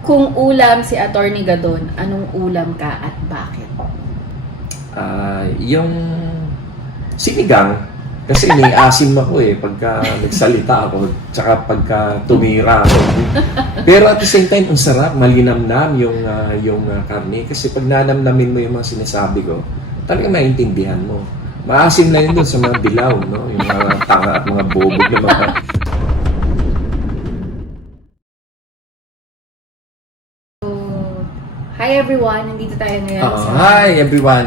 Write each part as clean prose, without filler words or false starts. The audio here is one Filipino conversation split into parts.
Kung ulam si Attorney Gadon, anong ulam ka at bakit? Yung sinigang, kasi iniasim ako pagka nagsalita ako, tsaka pagka tumira ako. Pero at the same time, ang sarap, malinamnam yung karne. Kasi pag nanamnamin mo yung mga sinasabi ko, talaga maintindihan mo. Maasim na yun doon sa mga dilaw, no? Yung mga tanga at mga bobog na mga... Hi everyone, nandito tayo ngayon Hi everyone,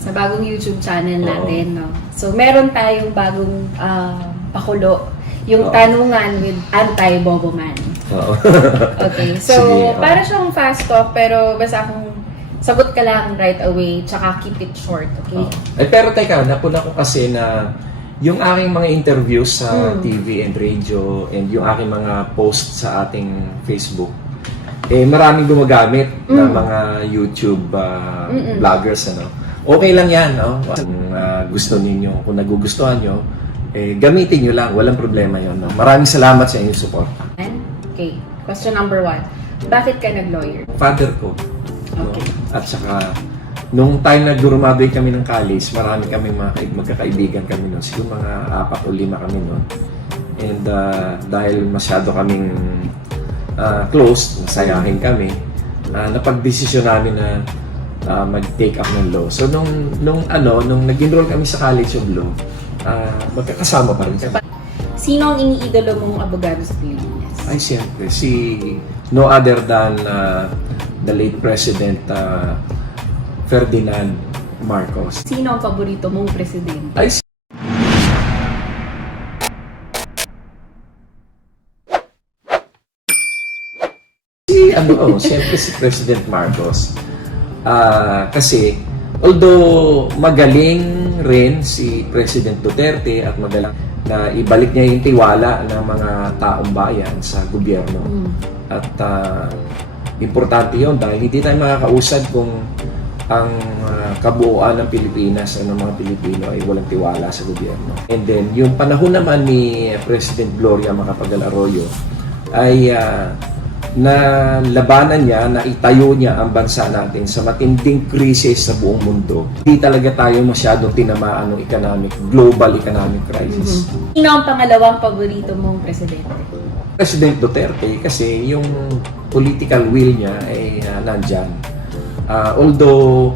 sa bagong YouTube channel natin. No? So meron tayong bagong pakulo, yung tanungan with Anti-Bobo Man. Okay, so Sige, para siyang fast talk pero basta kung sagot ka lang right away, tsaka keep it short, okay? Pero teka, napuna ko kasi na yung aking mga interviews sa TV and radio and yung aking mga posts sa ating Facebook, maraming gumagamit ng mga YouTube vloggers, ano. Okay lang yan, no? Kung gusto ninyo, kung nagugustuhan nyo, gamitin nyo lang, walang problema yon, no? Maraming salamat sa inyong support. Okay, question number 1. Bakit ka nag-lawyer? Father ko. No? Okay. At saka, nung time na graduate kami ng college, marami kami magkakaibigan kami noon. Siguro mga 4 o 5 kami noon. And dahil masyado kaming close, masayahin kami, napag-desisyon namin na mag-take up ng law. So nung nag-enroll kami sa College of Law, magkakasama pa rin kami. Sino ang iniidolo mong abogado sa Pilipinas? Ay, siyempre, no other than the late President Ferdinand Marcos. Sino ang paborito mong presidente? Ay, siyempre si President Marcos. Kasi, although magaling rin si President Duterte at magaling na ibalik niya yung tiwala ng mga taong bayan sa gobyerno. At importante yun dahil hindi tayo makakausad kung ang kabuuan ng Pilipinas o ng mga Pilipino ay walang tiwala sa gobyerno. And then, yung panahon naman ni President Gloria Macapagal Arroyo ay na labanan niya, na itayo niya ang bansa natin sa matinding krisis sa buong mundo. Hindi talaga tayo masyadong tinamaan ng global economic crisis. Sino ang pangalawang paborito mong presidente? President Duterte kasi yung political will niya ay nandyan. Although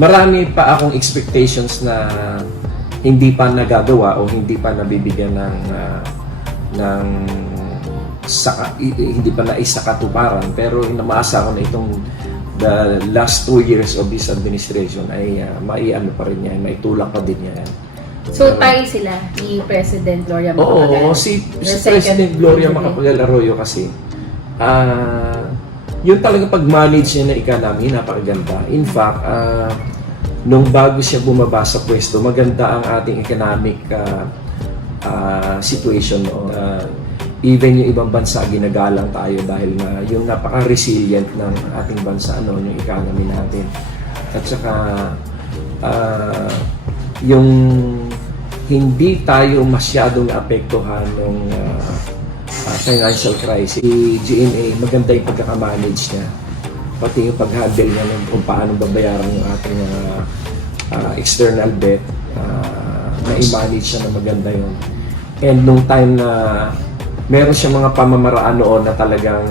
marami pa akong expectations na hindi pa nagagawa o hindi pa nabibigyan ng hindi pa naisakatuparan, pero maasa ko na itong the last 2 years of this administration ay maiano pa rin niya, maitulak pa din niya. So tayo sila ni President Gloria Macapagal? Oo, si President Gloria Macapagal Arroyo kasi yun talaga pag-manage niya na economy, napakaganda. In fact, nung bago siya bumaba sa pwesto, maganda ang ating economic situation noon. Even yung ibang bansa, ginagalang tayo dahil yung napaka-resilient ng ating bansa, yung economy natin. At saka, yung hindi tayo masyadong naapektuhan ng financial crisis. Si GMA, maganda yung pagkakamanage niya. Pati yung pag-handle niya kung paano babayaran yung ating external debt, na-manage siya na maganda yun. And nung time na meron siya mga pamamaraan noon na talagang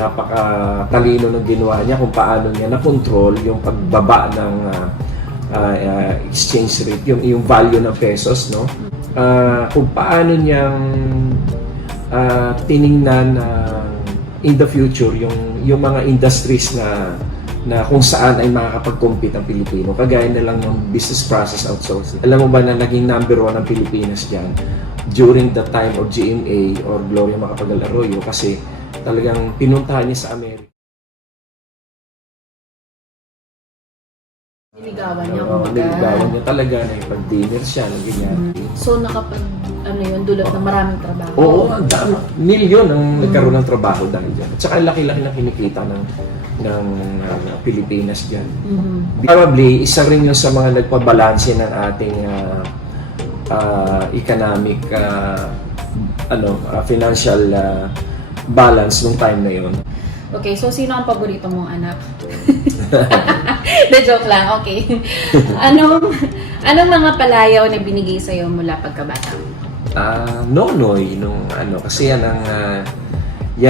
napaka-talino ng ginawa niya kung paano niya na-control yung pagbaba ng exchange rate, yung value ng pesos, no? Kung paano niyang tiningnan in the future yung mga industries na kung saan ay makakapag-compete ang Pilipino. Kagaya na lang ng business process outsourcing. Alam mo ba na naging number 1 ang Pilipinas dyan during the time of GMA or Gloria Macapagal Arroyo kasi talagang pinuntahan niya sa Amerika. Niligawan niya, Niligawan niya talaga na yung pag-dinner siya, ganyan. So nakapag, dulot ng maraming trabaho? Oo, milyon ang nagkaroon ng trabaho dahil dyan. At saka laki-laki na kinikita ng Pilipinas dyan. Probably, isa rin yun sa mga nagpabalanse ng ating economic financial balance nung time na yun. Okay, so sino ang paborito mong anak? The joke lang, okay. Anong mga palayaw na binigay sa'yo mula pagkabata? Nonoy, nung ano, kasi yan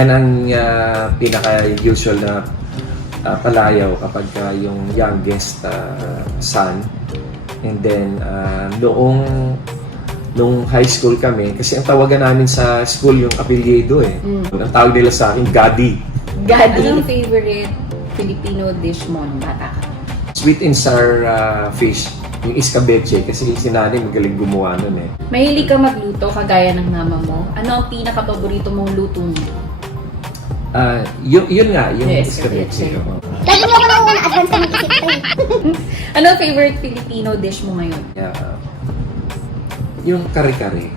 ang pinaka-usual na palayaw kapag yung youngest son. And then, nung high school kami, kasi ang tawagan namin sa school yung apelyido eh. Ang tawag nila sa akin, Gadi. Gadi. Anong favorite Filipino dish mo nung bata ka? Sweet and sour fish, yung escabeche, kasi si nanay magaling gumawa nun eh. Mahilig ka magluto kagaya ng mama mo. Ano ang pinaka-paborito mong luto mo? Yun nga, yung Yes, escabeche. escabeche. Oo. Lagi mo ako na advance ka mag-isip ko eh. Ano ang favorite Filipino dish mo ngayon? Yung kare-kare.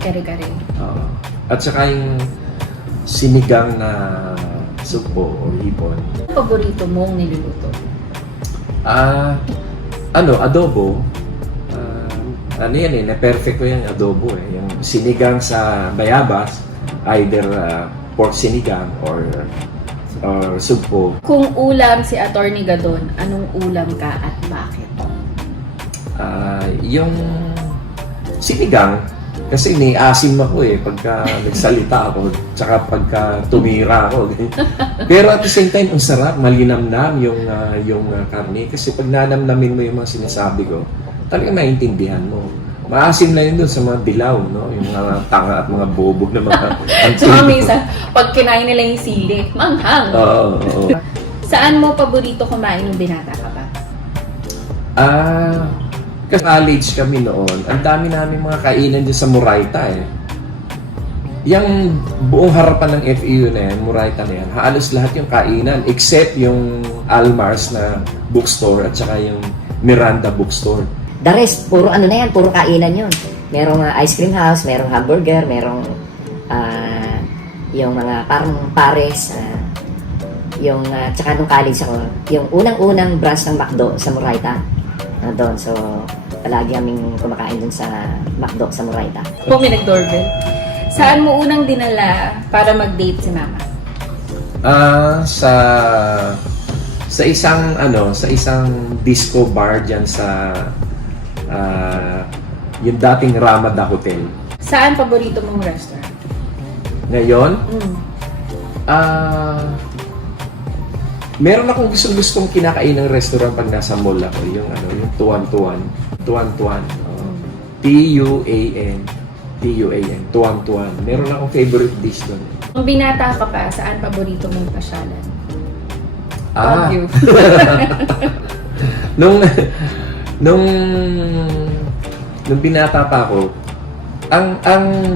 Kare-kare. Oo. At saka yung sinigang na sugpo o hipon. Ano ang paborito mong niluluto? Adobo. Ano yan na perfect ko yung adobo eh. Yung sinigang sa bayabas, either pork sinigang or sugpo. Kung ulam si Attorney Gadon, anong ulam ka at bakit? Yung sinigang, kasi iniasim ako eh pagka nagsalita ako, tsaka pagka tumira ako. Pero at the same time, ang sarap, malinamnam yung karne. Kasi pag nanamnamin mo yung mga sinasabi ko, talagang maintindihan mo. Maasim na yun dun sa mga dilaw, no? Yung mga tanga at mga bobog na mga So, minsan, pag kinain nila yung sili, manghang. Oo. Saan mo paborito kumain nung binata ka ba? College kami noon, ang dami namin mga kainan dyan sa Murayta eh. Yung buong harapan ng FEU na yan, Murayta na yan, halos lahat yung kainan except yung Almar's na bookstore at saka yung Miranda bookstore. The rest, puro ano na yan, puro kainan yun. Merong ice cream house, merong hamburger, merong yung mga parang pares, yung tsaka nung college ako, yung unang-unang branch ng McDo sa Murayta. Doon, so palagi kaming kumakain dun sa McDo sa Murayta. Kung may nag-doorbell. Saan mo unang dinala para mag-date si mama? Sa isang disco bar diyan sa yung dating Ramada Hotel. Saan paborito mong restaurant? Ngayon, meron akong gustong kinakain ng restaurant pag nasa mall ako, yung Tuan-Tuan. Tuan-Tuan. Tuan. Tuan-Tuan. Meron akong favorite dish doon. Nung binata ka pa, saan paborito mong pasyalan? Baguio. nung binata pa ako, ang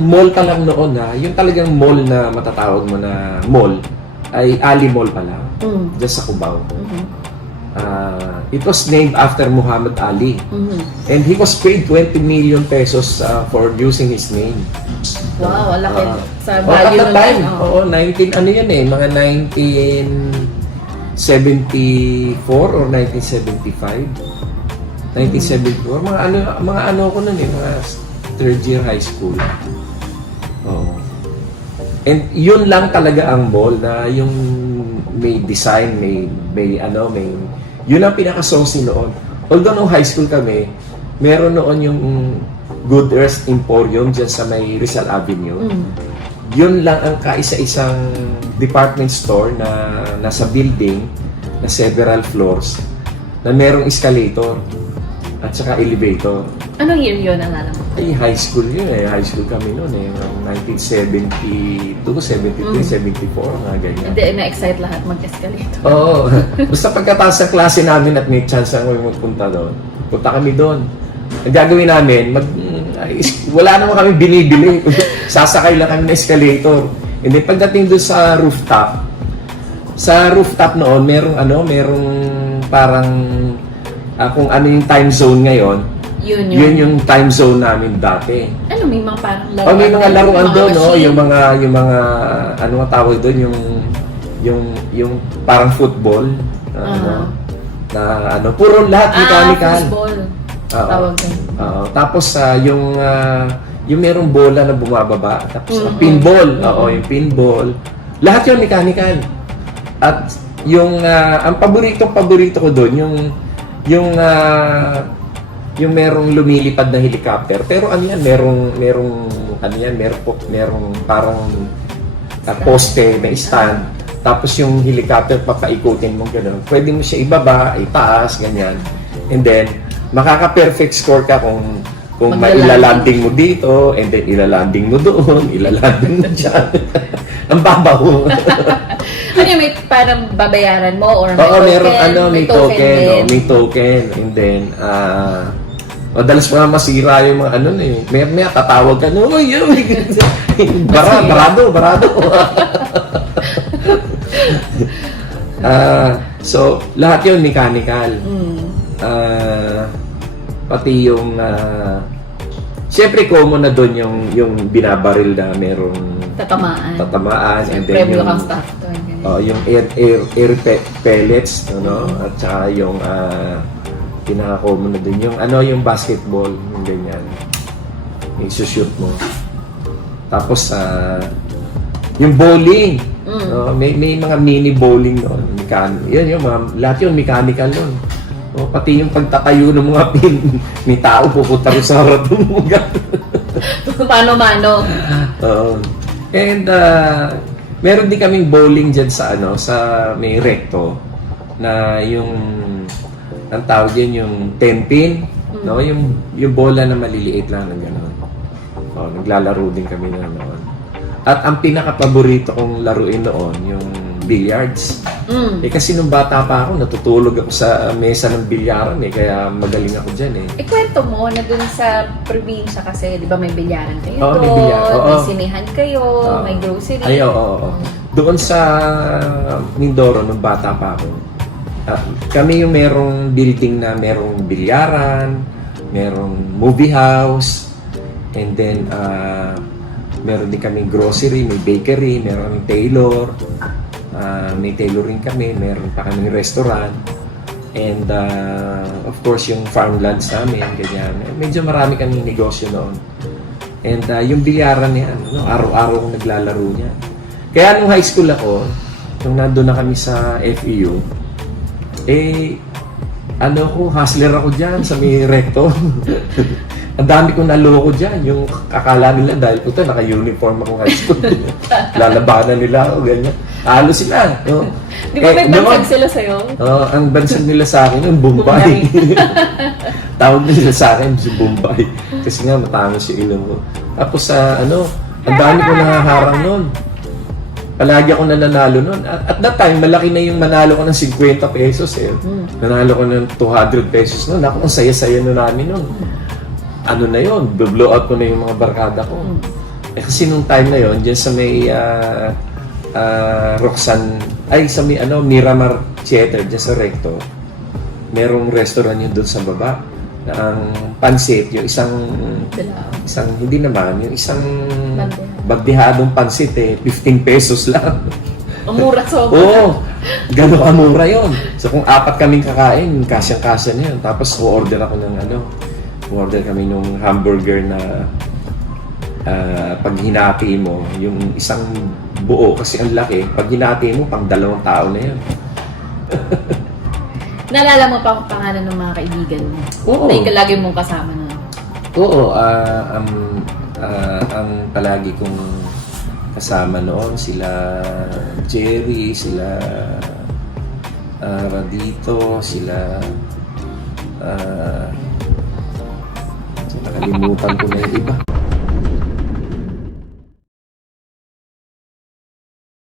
mall pa lang noon yung talagang mall na matatawag mo na mall, ay Ali Mall pa lang. Diyan sa Cubao. It was named after Muhammad Ali. And he was paid 20 million pesos for using his name. Wow, laki. Sa At value that nun time, yun, mga 1974 or 1975. 1974, mga ano ko nun mga third year high school. Oo. And yun lang talaga ang mall na yung may design, may yun ang pinaka-saucy noon. Although nung high school kami, meron noon yung Good Earth Emporium dyan sa may Rizal Avenue. Yun lang ang kaisa-isang department store na nasa building na several floors na merong escalator at saka elevator. Anong year yun, alala mo? Ay, high school yun eh. High school kami noon eh. 1972, 73, 74, mga ganyan. Hindi, na-excite lahat mag-escalator. Oo. Basta pagkatapos sa klase namin at may chance kami magpunta doon, punta kami doon. Ang gagawin namin, wala naman kami binibili. Sasakay lang kami ng escalator. And then pagdating doon sa rooftop noon, merong parang kung ano yung time zone ngayon, yun yung time zone namin dati. Ano, may mga parang laruan? May mga laruan doon, no? machine? Yung mga, ano nga tawag doon, yung parang football. Puro lahat mechanical. Football. Tawag doon. Tapos, yung merong bola na bumababa. Tapos, pinball. Oo, yung pinball. Lahat yun mechanical. At yung ang paborito ko doon yung merong lumilipad na helicopter. Pero ano yan, merong parang poste na stand. Tapos yung helicopter papaikutin mo gano'n. Pwede mo siya ibaba, itaas, ganyan. And then makaka-perfect score ka kung mailalanding mo dito, and then ilalanding mo doon, ilalanding mo dyan. Ang babaw. Ano yun, may parang babayaran mo or may Oo, token? meron, may token. din. May token. And then, madalas pa masira yung mga may tatawag ka, uy, barado. So, lahat yun mechanical. Pati yung siyempre common na doon yung binabaril na merong tatamaan and then Premyo yung kang staff to. yung air pellets at saka yung pinaka-common na doon yung yung basketball, yung ganyan, yung shoot mo. Tapos yung bowling, may mga mini bowling noon, yun yung lahat yun mechanical noon. Pati yung pagtatayo ng mga pin, may tao pupunta rin sa harap ng mga. Mano-mano. And meron din kaming bowling dyan sa may recto na yung ang tawag yun yung 10 pin, yung bola na maliliit lang ng gano'n. Naglalaro din kami noon. At ang pinaka-paborito kong laruin noon, yung billiards. Kasi nung bata pa ako, natutulog ako sa mesa ng bilyaran kaya magaling ako dyan Kwento mo na dun sa probinsya kasi, di ba may bilyaran kayo Oo, doon, may bilyar. Oo. may sinihan kayo, may grocery. Ay, oo. Doon sa Mindoro, nung bata pa ako, kami yung merong building na merong bilyaran, merong movie house, and then meron din kaming grocery, may bakery, meron kaming tailor, may tailoring kami, meron pa kaming restaurant, and of course yung farmlands namin, ganyan. Medyo marami kaming negosyo noon. And yung bilyaran niya, araw-araw akong naglalaro niya. Kaya nung high school ako, nung nandun na kami sa FEU, hustler ako dyan sa may recto. Ang dami kong naloko dyan. Yung akala nila dahil puto, naka-uniform ako high school. Lalabanan nila ako, ganyan. Talo sila. Di ba may bansag sila sa'yo? Ang bansag nila sa akin, yung Bombay. Tawag nila sa akin, si Bombay. Kasi nga, matangos yung ilong ko. Tapos, ang dami ko nakaharang nun. Palagi ako nananalo nun. At that time, malaki na yung manalo ko ng 50 pesos. Nanalo ko ng 200 pesos nun. Ako, ang saya-saya nun namin nun. Ano na yun, blow out ko na yung mga barkada ko. Kasi nung time na yun, dyan sa may Roxanne, sa may Miramar Theater, dyan sa Recto, merong restaurant yun doon sa baba. Na ang pansit, yung isang hindi naman, yung isang bagdihadong pansit 15 pesos lang. Mura sobra. Oo, gano'ng amura yun. So kung 4 kaming kakain, kasyang-kasya na yun. Tapos order ako ng order kami nung hamburger na pag hinati mo, yung isang buo kasi ang laki, pag hinati mo, pang 2 tao na yun. Naalala mo pa ang pangalan ng mga kaibigan mo? Oo. Na yung lagi mong kasama na? Oo, ang palagi kong kasama noon, sila Jerry, sila Radito, sila nakalimutan ko na yung iba.